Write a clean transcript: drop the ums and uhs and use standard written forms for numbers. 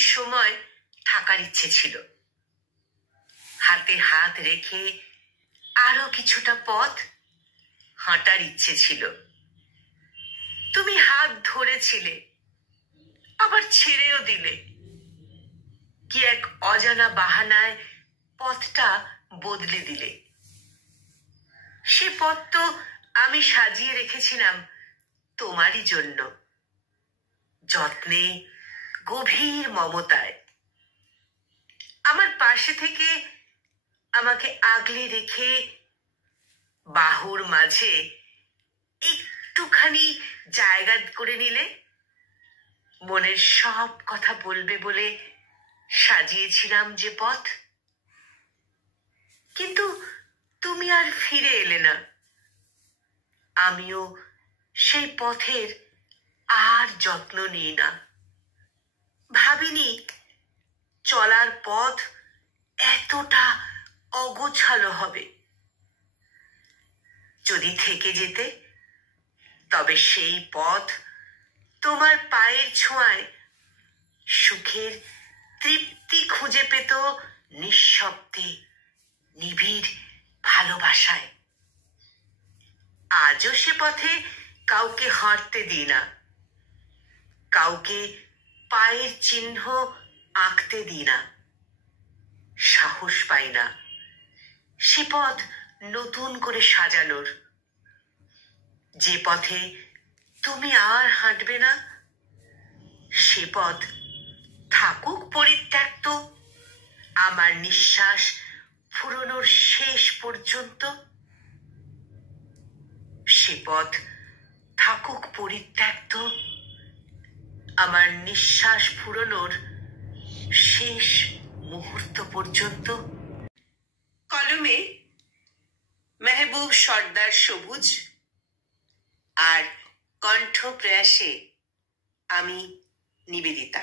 সময় থাকার ইচ্ছে ছিল, হাতে হাত রেখে আরো কিছুটা পথ হাঁটার ইচ্ছে ছিল। তুমি হাত ধরেছিলে, আবার ছেড়েও দিলে। কি এক অজানা বাহানায় পথটা বদলে দিলে। সে পথ তো আমি সাজিয়ে রেখেছিলাম তোমারই জন্য, যত্নে, গভীর মমতায়। আমার পাশে থেকে আমাকে আগলে রেখে বাহুর মাঝে একটুখানি জায়গা করে নিলে। মনের সব কথা বলবে বলে সাজিয়েছিলাম যে পথ। কিন্তু তুমি আর ফিরে এলে না। আমিও সেই পথের আর যত্ন নিই না। ভাবিনি চলার পথ এতটা অগোছালো হবে। যদি থেকে যেতে, তবে সেই পথ তোমার পায়ের ছোঁয়ায় সুখের তৃপ্তি খুঁজে পেত নিঃশব্দে, নিবিড় ভালোবাসায়। আজও সে পথে কাউকে হাঁটতে দিই না, কাউকে পায়ের চিহ্ন আঁকতে দিই না। সাহস পাই না সে পথ নতুন করে সাজানোর। যে পথে তুমি আর হাঁটবে না, সে পথ থাকুক পরিত্যক্ত আমার নিঃশ্বাস ফুরোনোর শেষ পর্যন্ত। সে পথ থাকুক পরিত্যক্ত আমার নিঃশ্বাস ফুরোনোর শেষ মুহূর্ত পর্যন্ত। কলমে মেহবুব সর্দার সবুজ, আর কণ্ঠ প্রয়াসে আমি নিবেদিতা।